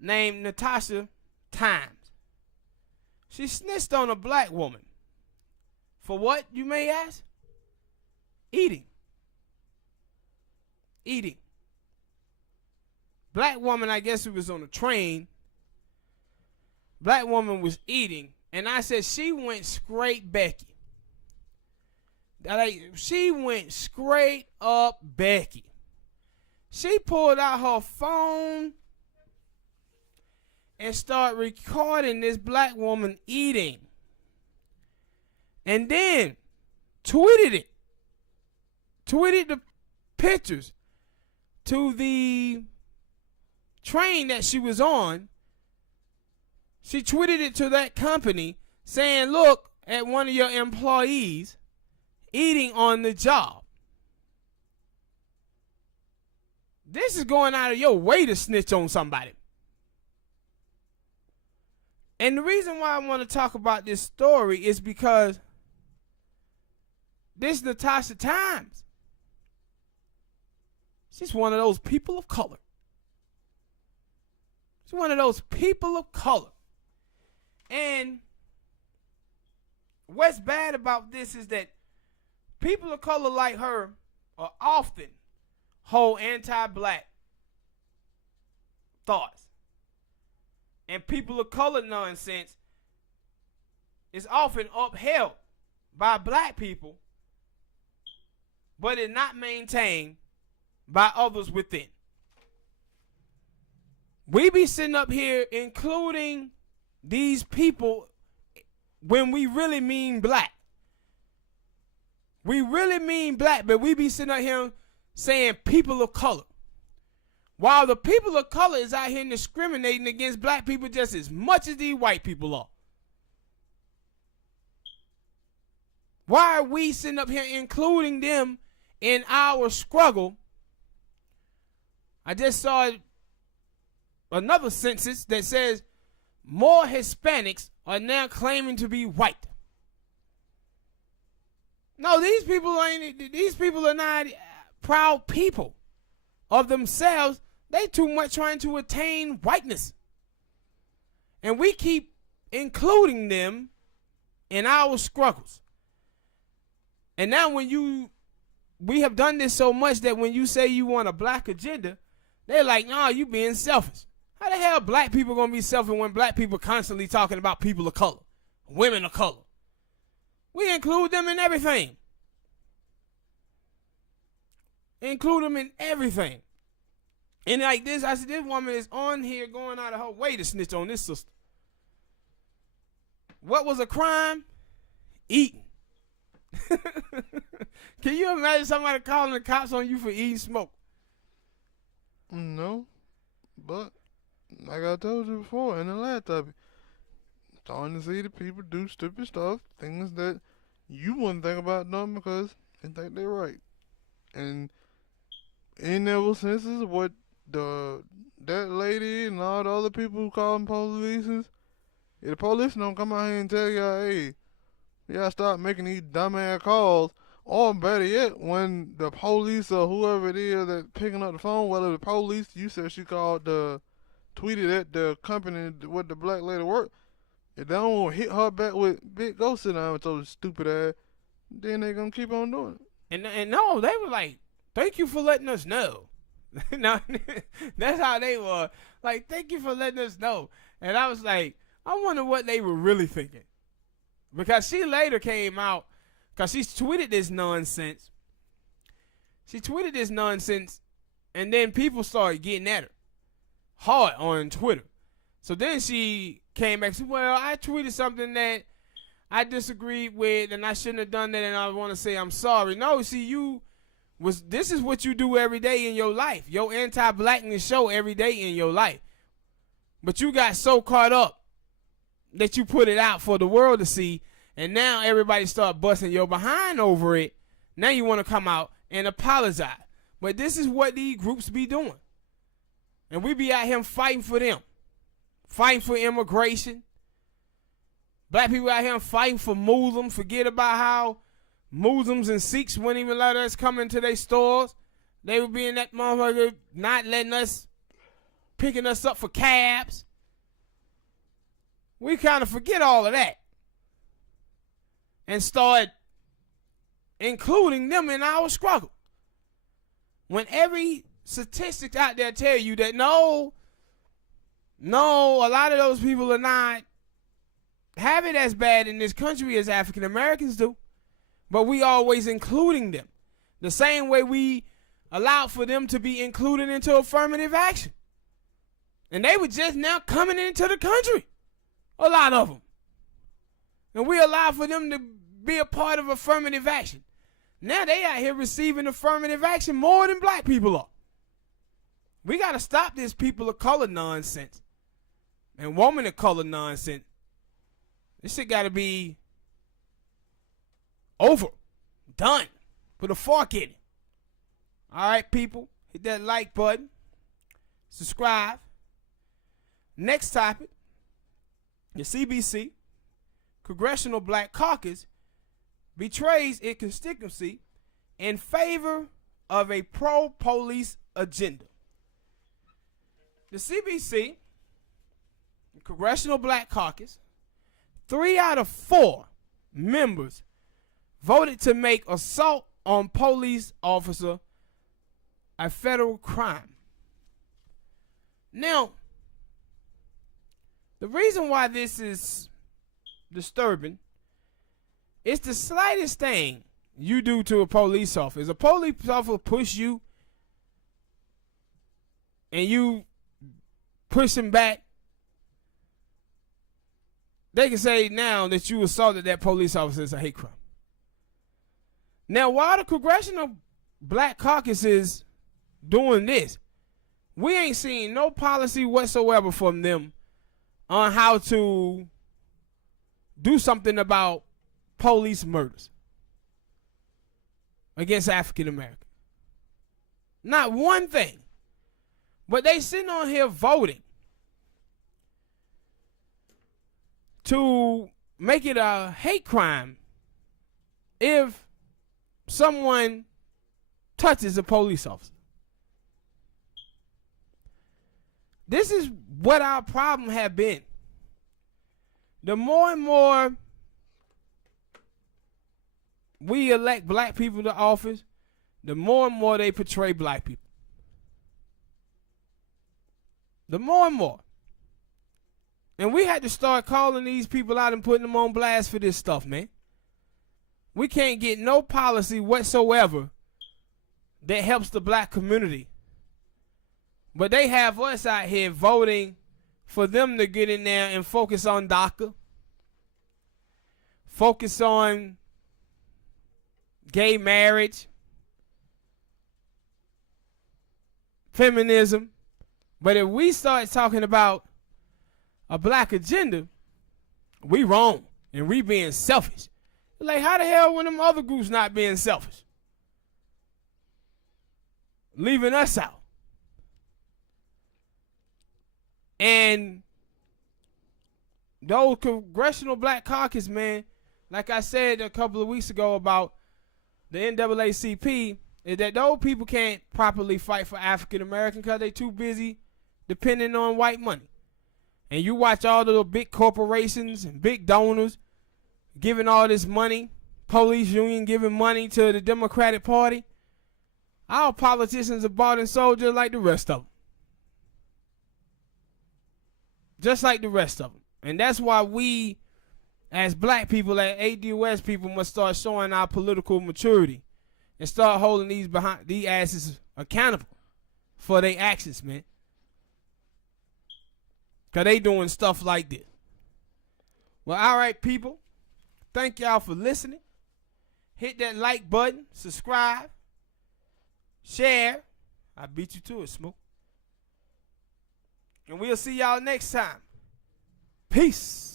named Natasha Tynes. She snitched on a black woman. For what, you may ask? Eating. Eating. Black woman, I guess it was on a train. Black woman was eating. And I said she went straight Becky. She went straight up Becky. She pulled out her phone and started recording this black woman eating. And then tweeted it. Tweeted the pictures to the train that she was on. She tweeted it to that company saying, look at one of your employees eating on the job. This is going out of your way to snitch on somebody. And the reason why I want to talk about this story is because this Natasha Tynes, she's one of those people of color. She's one of those people of color. And what's bad about this is that people of color like her are often hold anti-black thoughts. And people of color nonsense is often upheld by black people, but is not maintained by others within. We be sitting up here including these people when we really mean black. We really mean black, but we be sitting up here saying people of color. While the people of color is out here discriminating against black people just as much as these white people are. Why are we sitting up here including them in our struggle? I just saw another census that says more Hispanics are now claiming to be white. No, these people are not proud people of themselves. They too much trying to attain whiteness. And we keep including them in our struggles. And now we have done this so much that when you say you want a black agenda, they're like, no, you being selfish. How the hell black people gonna be selfish when black people constantly talking about people of color, women of color? We include them in everything. Include them in everything. And like this, I said, this woman is on here going out of her way to snitch on this sister. What was a crime? Eating. Can you imagine somebody calling the cops on you for eating smoke? No, but like I told you before in the last topic, starting to see the people do stupid stuff, things that you wouldn't think about doing because they think they're right. And in ever since is what that lady and all the other people who call them police, if the police don't come out here and tell y'all, hey, y'all stop making these dumbass calls, or better yet, when the police or whoever it is that picking up the phone, whether the police, you said she called tweeted at the company where the black lady worked, if they don't hit her back with, bitch, go sit down with your stupid ass, then they gonna keep on doing it. And no, they were like, thank you for letting us know. No, that's how they were. Like, thank you for letting us know. And I was like, I wonder what they were really thinking. Because she later came out, because she tweeted this nonsense. She tweeted this nonsense, and then people started getting at her hard on Twitter. So then she came back and said, well, I tweeted something that I disagreed with, and I shouldn't have done that, and I want to say I'm sorry. No, see, this is what you do every day in your life. Your anti-blackness show every day in your life. But you got so caught up that you put it out for the world to see, and now everybody start busting your behind over it. Now you want to come out and apologize. But this is what these groups be doing. And we be out here fighting for them. Fighting for immigration. Black people out here fighting for Muslims. Forget about how Muslims and Sikhs wouldn't even let us come into their stores. They would be in that motherfucker not letting us picking us up for cabs. We kind of forget all of that and start including them in our struggle. When every statistic out there tell you that no, a lot of those people are not have it as bad in this country as African Americans do, but we always including them. The same way we allowed for them to be included into affirmative action. And they were just now coming into the country. A lot of them. And we allowed for them to be a part of affirmative action. Now they out here receiving affirmative action more than black people are. We got to stop this people of color nonsense. And woman of color nonsense. This shit got to be over. Done. Put a fork in it. All right, people. Hit that like button. Subscribe. Next topic. The CBC, Congressional Black Caucus, betrays its constituency in favor of a pro-police agenda. The CBC, Congressional Black Caucus, 3 out of 4 members voted to make assault on police officer a federal crime. Now, the reason why this is disturbing is the slightest thing you do to a police officer. A police officer push you and you push him back, they can say now that you assaulted that police officer as a hate crime. Now, while the Congressional Black Caucus is doing this, we ain't seen no policy whatsoever from them on how to do something about police murders against African Americans. Not one thing. But they sitting on here voting to make it a hate crime if someone touches a police officer. This is what our problem have been. The more and more we elect black people to office, the more and more they portray black people. The more and more. And we had to start calling these people out and putting them on blast for this stuff, man. We can't get no policy whatsoever that helps the black community. But they have us out here voting for them to get in there and focus on DACA, focus on gay marriage, feminism. But if we start talking about a black agenda, we wrong and we being selfish. Like, how the hell when them other groups not being selfish? Leaving us out. And those Congressional Black Caucus, man, like I said a couple of weeks ago about the NAACP, is that those people can't properly fight for African Americans because they too busy depending on white money. And you watch all the big corporations and big donors giving all this money, police union giving money to the Democratic Party. Our politicians are bought and sold just like the rest of them. Just like the rest of them. And that's why we, as black people, as ADOS people, must start showing our political maturity and start holding these asses accountable for their actions, man. Because they doing stuff like this. Well, all right, people. Thank y'all for listening. Hit that like button. Subscribe. Share. I beat you to it, Smoke. And we'll see y'all next time. Peace.